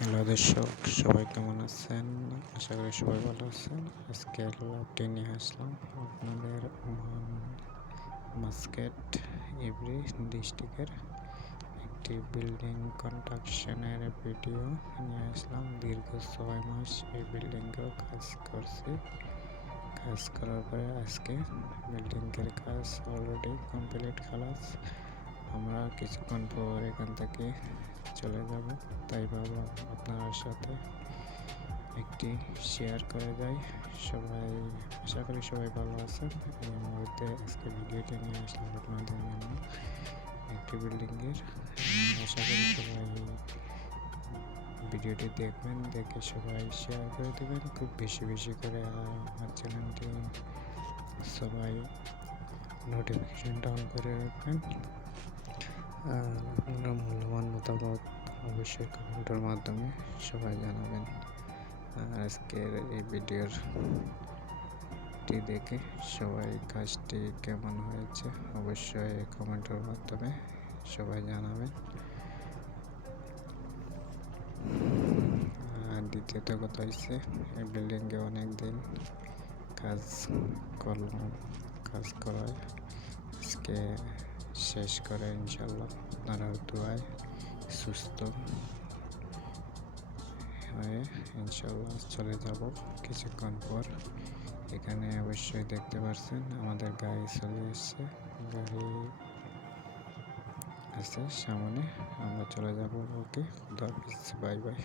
Hello দর্শক, সবাই কেমন আছেন? আশা করি সবাই ভালো আছেন। আজকে লাভটি নিয়ে আসলাম আপনাদের মাস্কেট এভরি ডিস্ট্রিক্টের একটি বিল্ডিং কনস্ট্রাকশনের ভিডিও নিয়ে আসলাম। দীর্ঘ ছয় মাস এই বিল্ডিংয়েও কাজ করছি। কাজ করার পরে আজকে বিল্ডিংয়ের কাজ অলরেডি কমপ্লিট খালাস। আমরা কিছুক্ষণ পর এখান থেকে চলে যাব। তাই ভাবলাম আপনার সাথে একটি শেয়ার করে যায় সবাই, আশা করি সবাই ভালো আছেন। এই মুহূর্তে আজকে ভিডিওটি নিয়ে আসলাম আপনাদের জন্য একটি বিল্ডিংয়ের আশা করি সবাই ভিডিওটি দেখবেন, দেখে সবাই শেয়ার করে দেবেন। খুব বেশি বেশি করে আমার চ্যানেলটি সবাই নোটিফিকেশনটা অন করে রাখবেন। আর আপনারা মূল্যবান মতামত অবশ্যই কমেন্টের মাধ্যমে সবাই জানাবেন। আজকের এই ভিডিওর দেখে সবাই কাজটি কেমন হয়েছে অবশ্যই কমেন্টের মাধ্যমে সবাই জানাবেন। আর দ্বিতীয়ত কথা হচ্ছে, এই বিল্ডিংয়ে অনেক দিন কাজ করলাম, কাজ করায়। আজকে শেষ করে ইনশাল্লাহ আপনারা দোয়ায় সুস্থ হয়ে ইনশাল্লাহ চলে যাব কিছুক্ষণ পর। এখানে অবশ্যই দেখতে পাচ্ছেন আমাদের গাড়ি চলে এসছে। গাড়ি আছে সামনে, আমরা চলে যাব। Okay bye bye.